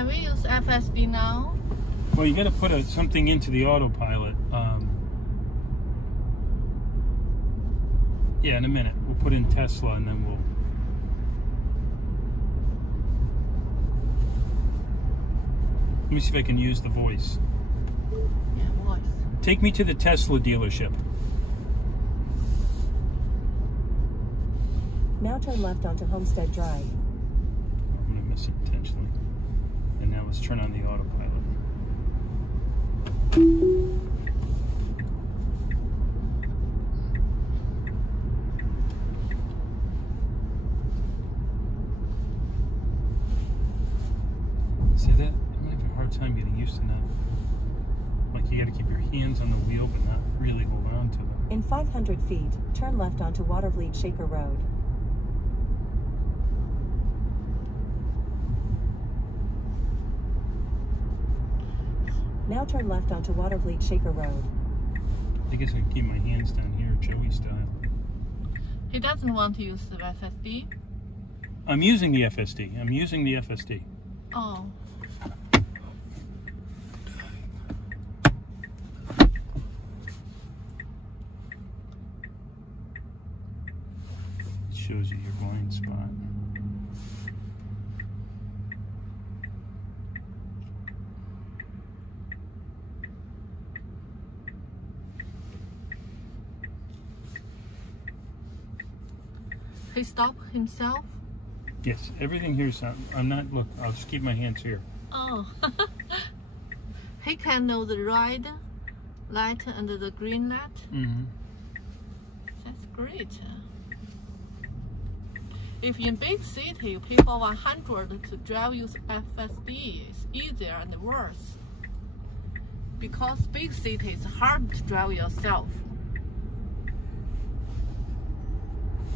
Can we use FSD now? Well, you got to put something into the autopilot. Yeah, in a minute. We'll put in Tesla and then we'll... Let me see if I can use the voice. Yeah, voice. Take me to the Tesla dealership. Now turn left onto Homestead Drive. I'm going to miss it intentionally. And now let's turn on the autopilot. See that? I'm going to have a hard time getting used to that. Like, you got to keep your hands on the wheel but not really hold on to them. In 500 feet, turn left onto Watervliet Shaker Road. Now turn left onto Watervliet Shaker Road. I guess I can keep my hands down here, Joey style. He doesn't want to use the FSD. I'm using the FSD. I'm using the FSD. Oh. It shows you your blind spot. He stopped himself? Yes, everything here's, I'm not, look, I'll just keep my hands here. Oh. He can know the red light and the green light? Mm-hmm. That's great. If in big city, people 100 to drive use FSD, it's easier and worse. Because big city is hard to drive yourself.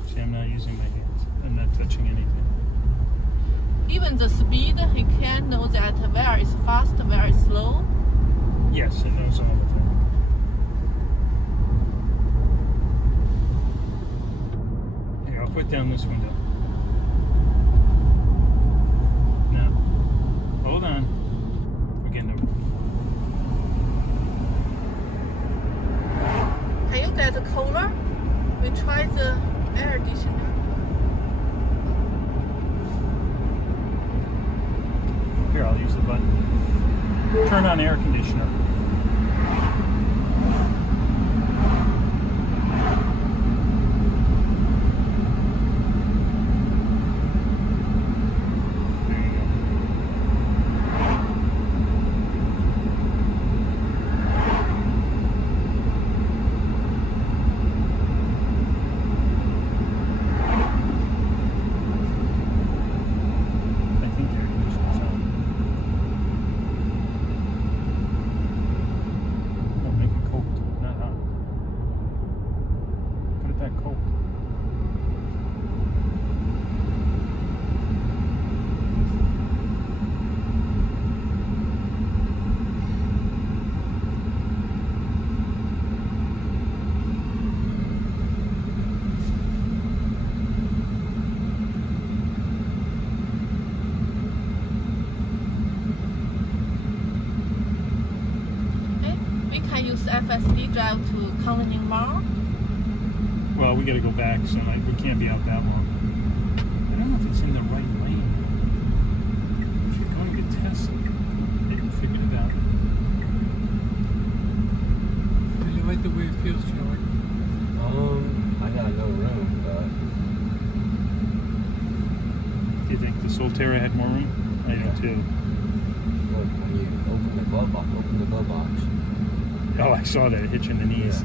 See, I'm not using my hands. I'm not touching anything. Even the speed, he can know that where is fast, where is slow. Yes, it knows all of that. Here, I'll put down this window. Now, hold on. We're getting over. Can you get colder? We try the air conditioner. Here, I'll use the button. Turn on air conditioner. There you go. I think they're using some. Oh, make it cold, not hot. Put it back cold. We can use FSD drive to Convening Mall. Well, we gotta go back, so we can't be out that long. I don't know if it's in the right lane. If you're going to Tesla, they can figure it out. Do you like the way it feels, Joey? I got no room, but Do you think the Solterra had more room? I do too. look, when you open the glove box. Oh, I saw that hitch in the knees.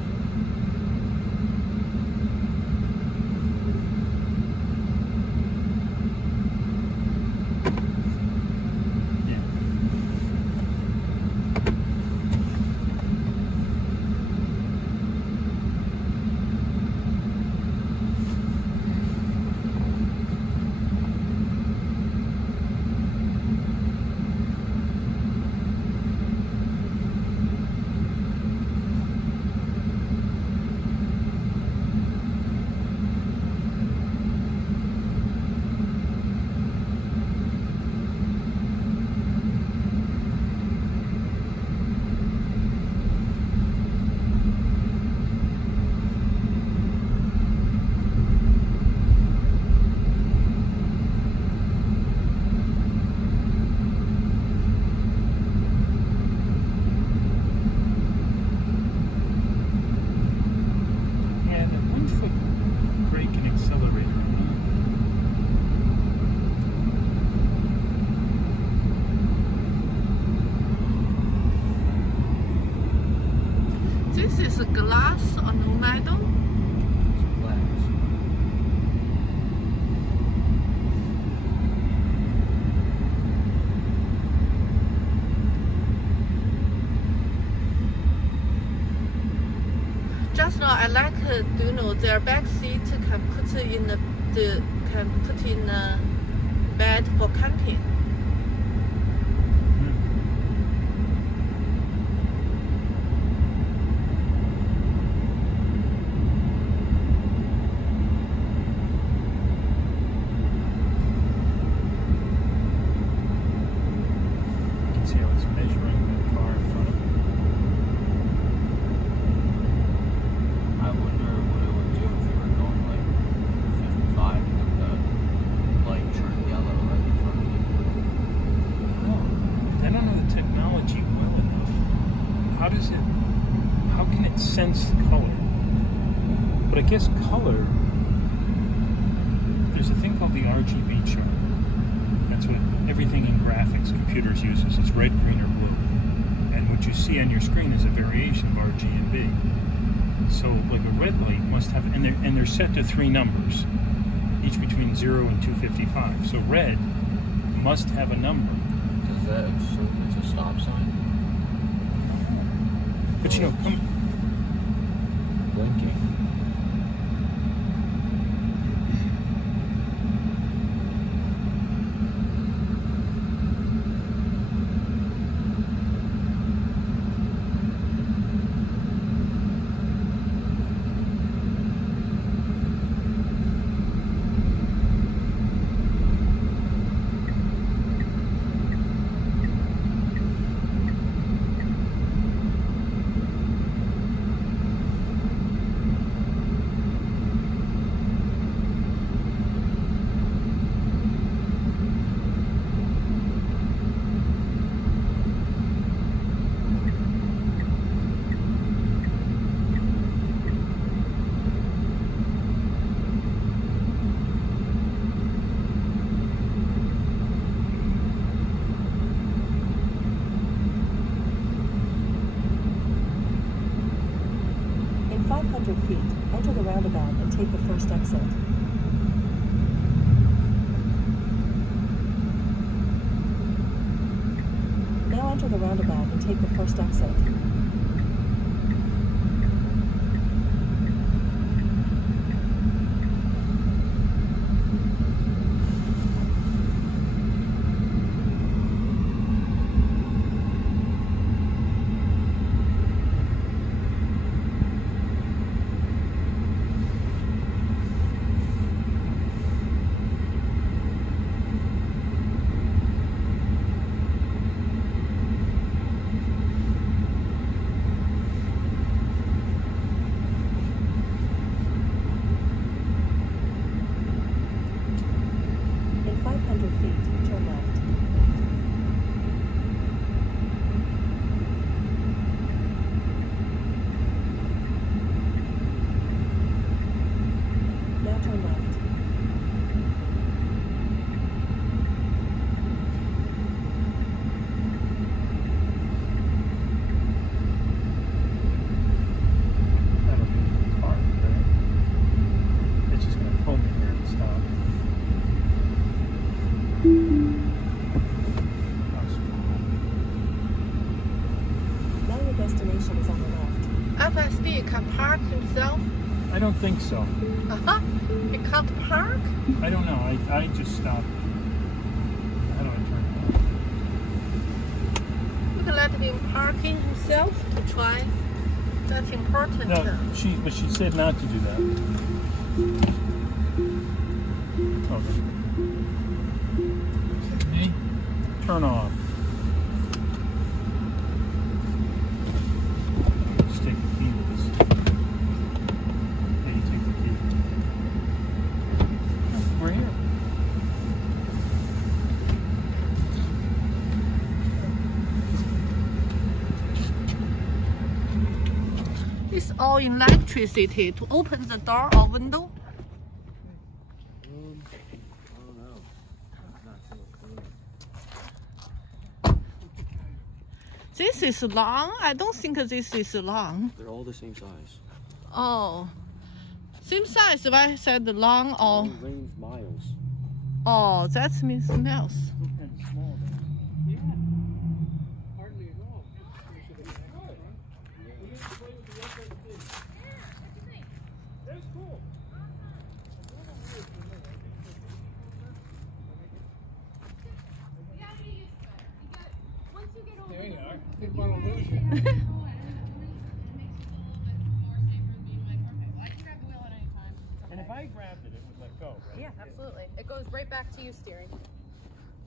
Yeah. Yeah. like, do you know their back seat can put in a bed for camping. See how it's measuring the car in front of it. I wonder what it would do if you were going like 55 and the light turned yellow right in front of you. Oh, I don't know the technology well enough. How can it sense the color? But I guess color, there's a thing called the RGB chart. That's what everything in graphics computers uses. It's red, green, or blue. And what you see on your screen is a variation of R, G, and B. So like a red light must have, and they're set to 3 numbers, each between 0 and 255. So red must have a number. Does that assume it's a stop sign? But you know, Blinking. In 500 feet, enter the roundabout and take the first exit. Now enter the roundabout and take the first exit. In 500 feet, turn left. Now turn left. that'll be the car, right? It's just going to pull me here and stop. Now your destination is on the left. FSD can park himself. I don't think so. He can't park. I don't know. I just stopped. How do I turn it off? You can let him park in himself to try. That's important. No, but she said not to do that. Okay. Me? Turn off. Just take the key with us. Yeah, you take the key. Oh, we're here. It's all electricity to open the door or window. I don't know. Not so clear. This is long. I don't think this is long. They're all the same size. Oh, same size. Why I said long or Range miles. oh, that means miles. Still kind of small though. Yeah. Hardly at all. Think one will lose you. And if I grabbed it, it would let go, right? Yeah, absolutely. It goes right back to you steering.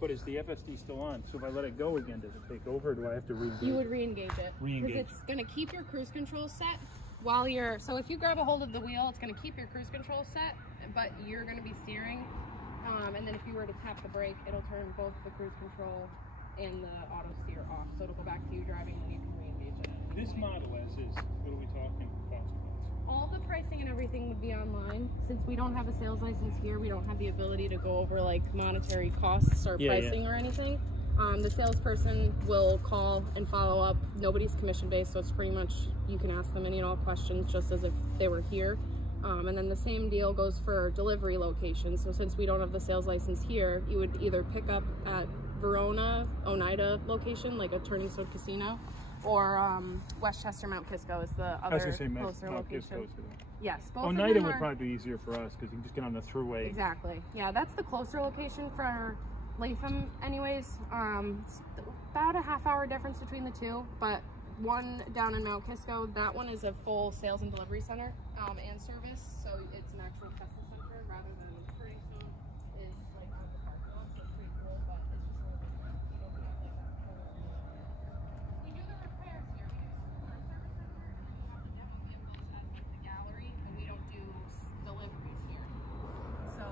But is the FSD still on? So if I let it go again, does it take over, or do I have to re-engage? You would re-engage it. Re-engage. Because it's going to keep your cruise control set while you're... So if you grab a hold of the wheel, it's going to keep your cruise control set, but you're going to be steering. And then if you were to tap the brake, it'll turn both the cruise control and the auto steer off. So it'll go back to you driving and you can re-engage it. This Model S is, what are we talking cost-wise? All the pricing and everything would be online. Since we don't have a sales license here, we don't have the ability to go over like monetary costs or pricing or anything. The salesperson will call and follow up. Nobody's commission based, so it's pretty much you can ask them any and all questions just as if they were here. And then the same deal goes for delivery locations. So since we don't have the sales license here, you would either pick up at Verona, Oneida location, like a Turning Stone Casino, or Westchester, Mount Kisco is the other closer location. Yes, both Oneida of them would probably be easier for us because you can just get on the thruway. Exactly. Yeah, that's the closer location for Latham anyways. It's about a half-hour difference between the two, but one down in Mount Kisco, that one is a full sales and delivery center and service, so it's an actual Tesla center rather than Turning Stone is like on the parking lot, so it's pretty cool, but it's just a little bit different. You don't have like that full. We do the repairs here. We do our service center, and then we have the demo vehicles as like the gallery, and we don't do deliveries here. So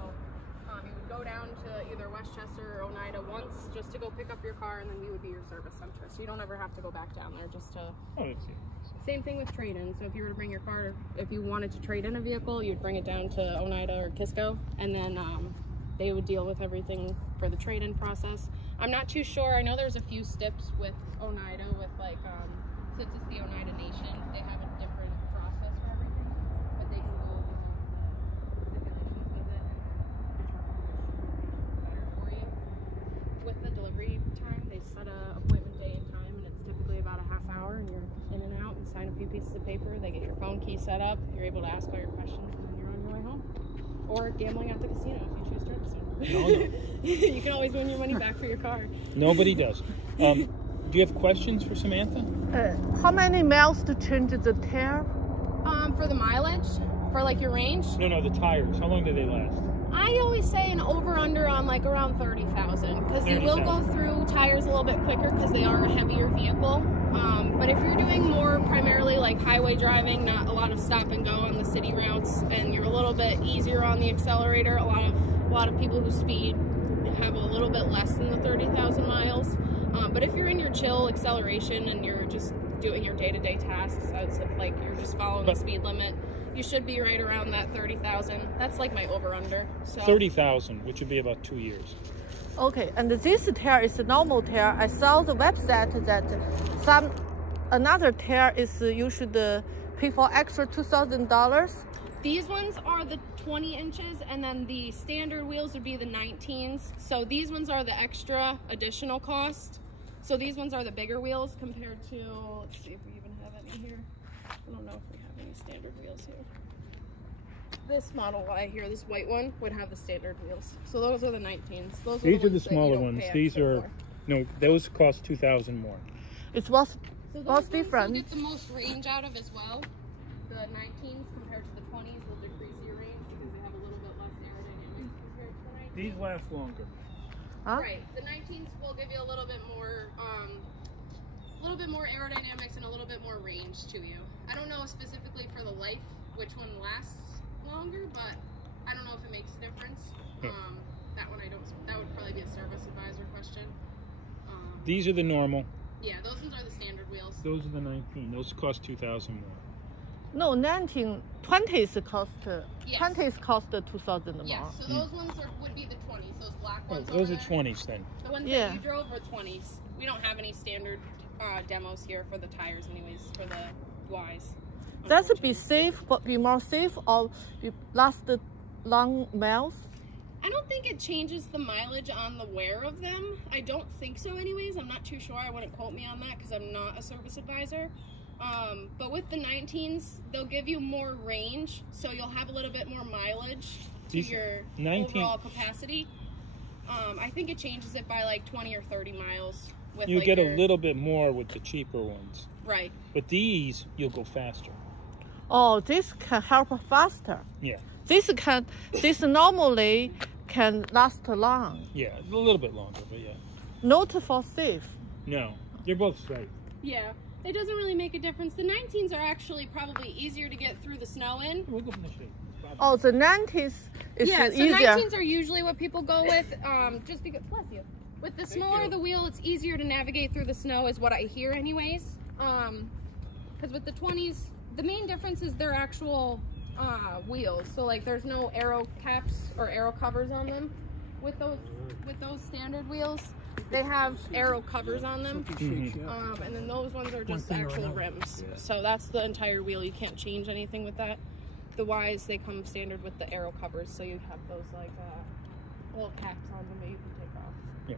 you would go down to either Westchester or Oneida once just to go pick up your car, and then we would be your service center. So you don't ever have to go back down there just to... Oh, that's it. Same thing with trade-in. So if you were to bring your car, if you wanted to trade in a vehicle, you'd bring it down to Oneida or Kisco, and then they would deal with everything for the trade-in process. I'm not too sure. I know there's a few steps with Oneida with like, since it's the Oneida Nation, they have a different process for everything, but they can go over the stipulations with it and better for you. With the delivery time, they set a appointment day and time, and it's typically about a half hour, and you're in and out and sign a few pieces of paper. They get your phone key set up, you're able to ask all your questions, and then you're on your way home. Or gambling at the casino if you choose to register. No. You can always win your money back for your car. Nobody does. Do you have questions for Samantha? How many miles to change the tire? For the mileage, for like your range, No, the tires. How long do they last? I always say an over-under on like around 30,000 because you will go through tires a little bit quicker because they are a heavier vehicle. But if you're doing more primarily like highway driving, not a lot of stop and go on the city routes, and you're a little bit easier on the accelerator, a lot of people who speed have a little bit less than the 30,000 miles. But if you're in your chill acceleration and you're just doing your day-to-day tasks, as if like you're just following the speed limit, you should be right around that 30,000. That's like my over-under. So 30,000, which would be about 2 years. Okay, and this tire is a normal tire. I saw the website that another tire is you should pay for extra $2,000. These ones are the 20 inches, and then the standard wheels would be the 19s. So these ones are the extra additional cost. So these ones are the bigger wheels compared to, let's see if we even have any here. I don't know if we have any standard wheels here. This Model Y here, this white one, would have the standard wheels. So those are the 19s. Those These are the ones that you smaller don't ones. pay These extra are, for. no, those cost 2,000 more. It was So what's those different? ones you get the most range out of as well. The 19s compared to the 20s will decrease your range because they have a little bit less aerodynamics compared to the 19s. These last longer. Huh? Right. The 19s will give you a little bit more aerodynamics and a little bit more range to you. I don't know specifically for the life which one lasts longer, but I don't know if it makes a difference. That one I don't. That would probably be a service advisor question. These are the normal. Yeah, those ones are the standard wheels. Those are the 19. Those cost 2,000 more. No, 19, 20s cost, Yes. 20s cost 2,000 more. Yes, so those ones would be the 20s. Those black Oh, ones. those over are there. 20s then. The ones Yeah. that you drove were 20s. We don't have any standard demos here for the tires anyways, for the Ys. That's be safe, but be more safe or be last long miles. I don't think it changes the mileage on the wear of them. I don't think so anyways. I'm not too sure. I wouldn't quote me on that because I'm not a service advisor. But with the 19s, they'll give you more range, so you'll have a little bit more mileage to These your 19 overall capacity. I think it changes it by like 20 or 30 miles with You like get your, a little bit more with the cheaper ones. right. But these, you'll go faster. Oh, this can help faster. Yeah. This normally can last long. Yeah, a little bit longer, but yeah. Not for safe. No, they're both safe. Yeah, it doesn't really make a difference. The 19s are actually probably easier to get through the snow in. We'll go from the shade. Oh, the 90s is Yeah, so easier. 19s are usually what people go with, just because, bless you. With the smaller the wheel, it's easier to navigate through the snow is what I hear anyways. Because with the 20s, the main difference is their actual wheels. So like there's no aero caps or aero covers on them. With those standard wheels, they have aero covers on them. And then those ones are just actual rims. So that's the entire wheel. You can't change anything with that. The Ys, they come standard with the aero covers, so you have those like little caps on them that you can take off. Yeah.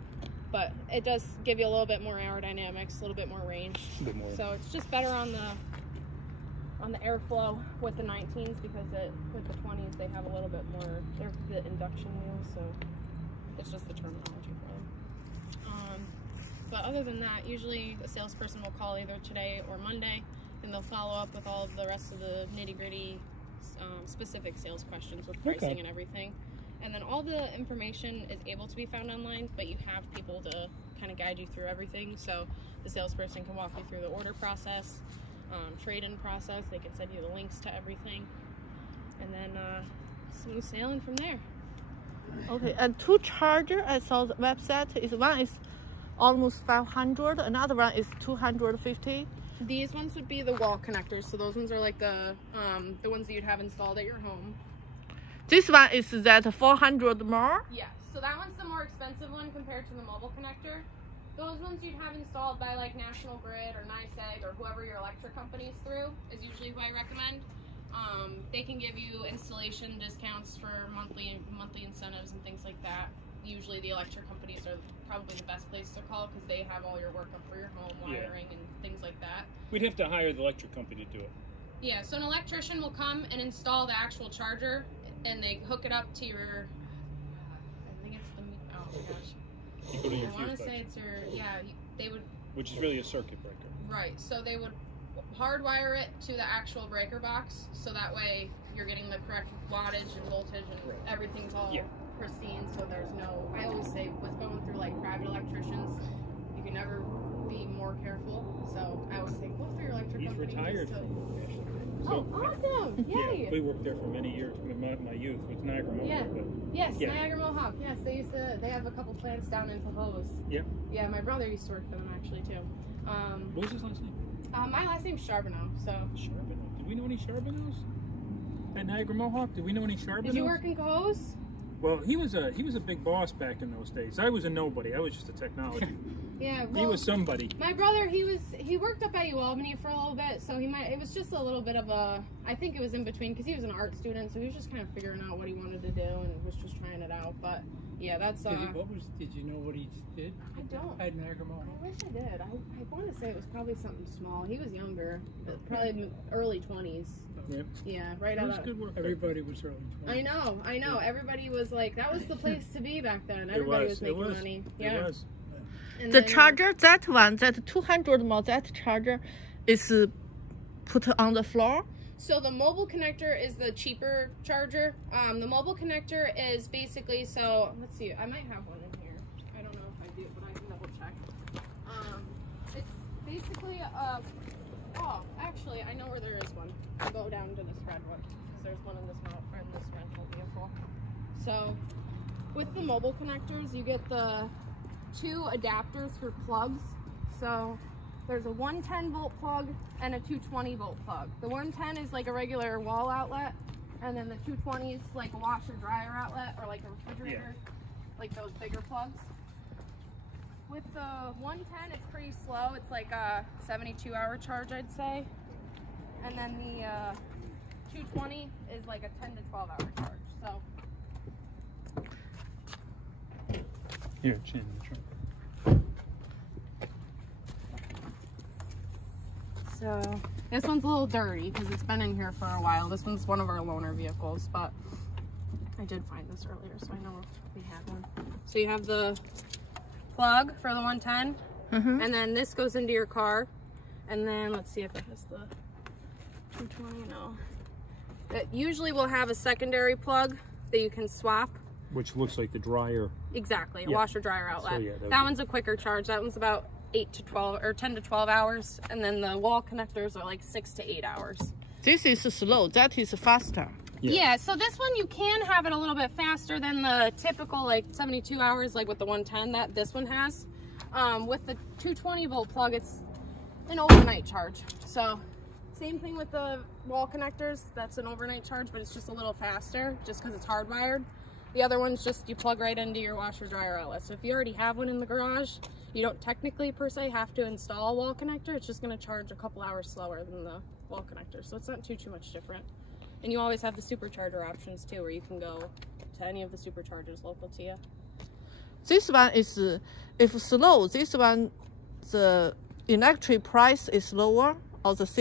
But it does give you a little bit more aerodynamics, a little bit more range. A bit more. So it's just better on the airflow with the 19s because with the 20s they have a little bit more. They're the induction wheels, so it's just the terminology for them. But other than that, usually a salesperson will call either today or Monday, and they'll follow up with all of the rest of the nitty-gritty specific sales questions with pricing and everything. And then all the information is able to be found online, but you have people to kind of guide you through everything. So the salesperson can walk you through the order process, trade-in process. They can send you the links to everything, and then smooth sailing from there. Okay, and two charger I saw the website is one is almost 500, another one is 250. These ones would be the wall connectors, so those ones are like the ones that you'd have installed at your home. This one is that 400 more. Yeah, so that one's the more expensive one compared to the mobile connector. Those ones you'd have installed by like National Grid or NYSEG or whoever your electric company is through is usually who I recommend. They can give you installation discounts for monthly incentives and things like that. Usually the electric companies are probably the best place to call because they have all your work up for your home, wiring and things like that. We'd have to hire the electric company to do it. Yeah, so an electrician will come and install the actual charger, and they hook it up to your, I think it's the, oh my gosh. You go to your I want to fuse say box, it's your, yeah, they would. which is really a circuit breaker. Right, so they would hardwire it to the actual breaker box, so that way you're getting the correct wattage and voltage and everything's all pristine, so there's no, I always say with going through like private electricians, you can never be more careful, so I always say go through your electric company. He's retired from Oh, awesome! Yay! Yeah, we worked there for many years in my youth with Niagara Mohawk. Yeah. But Yes, Niagara Mohawk. Yes, they have a couple plants down in Pahos. Yep. Yeah, my brother used to work for them actually too. What was his last name? My last name's Charbonneau, so. Charbonneau. Did we know any Charbonneaus at Niagara Mohawk? Did we know any Charbonneaus? Did you work in Pahos? Well, he was a big boss back in those days. I was a nobody. I was just a technology. Yeah, well, he was somebody. My brother, he worked up at UAlbany for a little bit, so it was just a little bit of a, I think it was in between, because he was an art student, so he was just kind of figuring out what he wanted to do and was just trying it out, but yeah, that's, Did you know what he did? I don't. At Niagara Mohawk? I wish I did. I want to say it was probably something small. He was younger, but probably early 20s. Yep. Yeah, right It out was of. good work. Everybody was early 20s. I know. Everybody was like, that was the place to be back then. It Everybody was. was making money. Yeah. It was. And The then- charger, that one, that 200 more, that charger is put on the floor. So the mobile connector is the cheaper charger. The mobile connector is basically, so let's see, I might have one in here. I don't know if I do, but I can double check. It's basically oh, actually, I know where there is one. I'll go down to this red one because there's one in this rental vehicle. So with the mobile connectors, you get the 2 adapters for plugs. So there's a 110 volt plug and a 220 volt plug. The 110 is like a regular wall outlet, and then the 220 is like a washer dryer outlet or like a refrigerator, like those bigger plugs. With the 110, it's pretty slow. It's like a 72-hour charge, I'd say. And then the 220 is like a 10 to 12 hour charge. So Here, Chin. So this one's a little dirty because it's been in here for a while. This one's one of our loaner vehicles, but I did find this earlier, so I know we had one. So you have the plug for the 110, and then this goes into your car. And then let's see if it has the 220. No, it usually will have a secondary plug that you can swap, which looks like the dryer. Exactly, a washer dryer outlet. So, yeah, that one's a quicker charge. That one's about 8 to 12 or 10 to 12 hours, and then the wall connectors are like 6 to 8 hours. This is slow, that is faster. Yeah, so this one you can have it a little bit faster than the typical like 72 hours like with the 110 that this one has. With the 220 volt plug, it's an overnight charge. So same thing with the wall connectors, that's an overnight charge, but it's just a little faster just because it's hardwired. The other one's just you plug right into your washer dryer outlet. So if you already have one in the garage, you don't technically per se have to install a wall connector. It's just going to charge a couple hours slower than the wall connector. So it's not too much different. And you always have the supercharger options too, where you can go to any of the superchargers local to you. This one is, if slow, this one, the electric price is lower or the same?